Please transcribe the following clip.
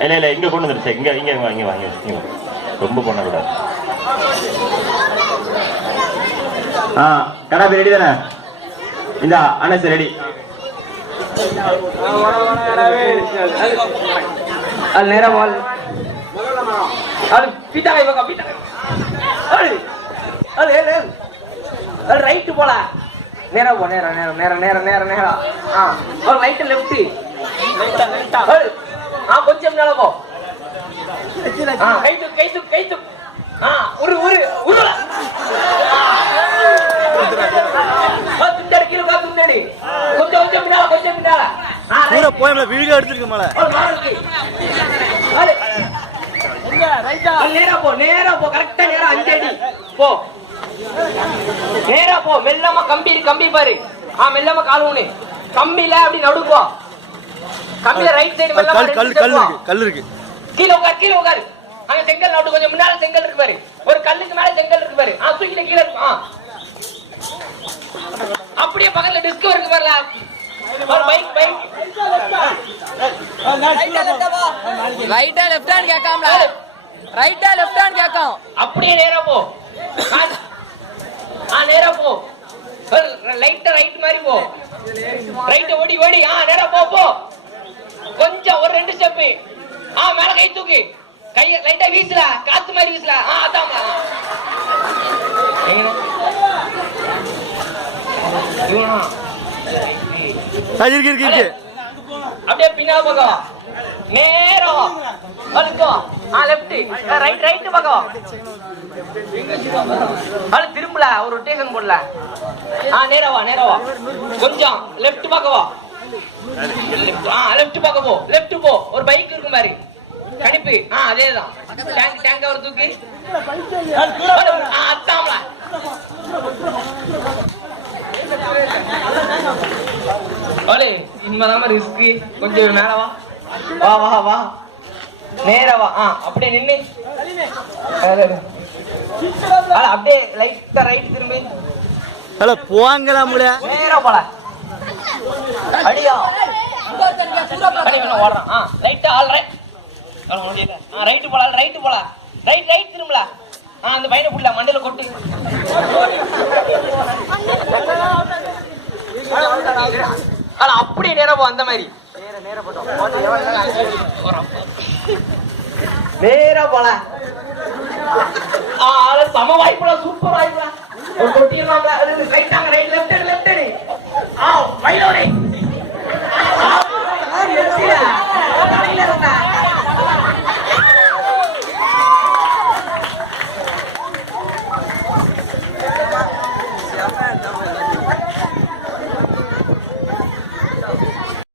இல்ல இல்ல இங்க கொண்டு வந்துருச்சு இங்க இங்க வாங்கி வாங்கி இங்க வா. ரொம்ப பண்ணக்கூடாது ஆ கடாபி ரெடி தானே? இந்த அனஸ் ரெடி அது நேரா போல் அது பிட்டா கை பக்கம் பிட்டா. அது அது ஏழு அது ரைட்டு போல. நேரா போ நேரா நேரா நேரா நேரா நேரா நேரா ஆ அது ரைட்டு லெஃப்ட் ஆ கொஞ்சம் ஆ கை தூக்கு கை தூக்கு கை உருள. துண்டடி கீழே பா துண்டடி கொஞ்சம் கொஞ்சம் பின்னால கொஞ்சம் பின்னால பூரா போயம்ல எடுத்துருக்க மேல. ஒரு. நேரா போ நேரா போ கரெக்டா நேரா அஞ்சு அடி போ. நேரா போ மெல்லமா கம்பி கம்பி பாரு. ஆ மெல்லமா கால் ஊனு. கம்பில அப்படி நடு போ. கம்பில ரைட் சைடு கல் கல் கல் இருக்கு. கல் இருக்கு. கீழ உட்கார் கீழ உட்கார். அங்க செங்கல் நடு கொஞ்சம் முன்னால செங்கல் இருக்கு பாரு. ஒரு கல்லுக்கு மேல செங்கல் இருக்கு பாரு. ஆ தூக்கிட்டு கீழ இருக்கு. ஆ. அப்படியே பக்கத்துல டிஸ்கவர் இருக்கு பாருல ஒரு பைக் பைக் ரைட்டா லெஃப்டான்னு கேட்காமல. ரைட்டா லெஃப்டான்னு கேட்கும். அப்படியே நேரா போ. ஆ, நேரா போ. லைட்டா ரைட் மாதிரி போ. ரைட் ஓடி ஓடி. ஆ நேரா போ போ. ஸ்டெப் ஆ மேல கை தூக்கு. கை லைட்டா வீசல காத்து மாதிரி வீசல ஆ அதான் இருக்கு இருக்கு இருக்கு. அப்படியே பின்னால பக்கம். நேரம் வலுக்கோ. ஆ லெஃப்ட் ரைட் ரைட் பக்கம். அது திரும்பல. ஒரு ரொட்டேஷன் போடல. ஆ நேரா வா நேரா வா. கொஞ்சம். லெஃப்ட் பக்கம் வா. Left, ஆ லெஃப்ட் பக்கம் போ லெஃப்ட் போ. ஒரு பைக் இருக்கும் பாரு. கணிப்பு. ஆ அதேதான். டேங்க் டேங்க் ஒரு தூக்கு. அத்தாம்ல. ஓலே இனிமேதான் ரிஸ்க் கொஞ்சம் மேல வா. வா வா வா. நேரா வா. ஆ அப்படியே நின்னு. அப்படியே லைட்டா ரைட் திரும்பி. ஹலோ போவாங்களா முடியா நேரா போல அடியா. ஓடுறான் ஆ ரைட் ஆல் ரைட் ஆ ரைட் போல ரைட் போல. ரைட் ரைட் திரும்பல. ஆ அந்த பையனை புள்ள மண்டல கொட்டு. ஆனா அப்படியே நேரா போ அந்த மாதிரி. நேரா போல. சம வாய்ப்புல சூப்பர் வாய்ப்புல. கொட்டிடலாம்ல அது ரைட் ஆங்க ரைட் லெஃப்ட்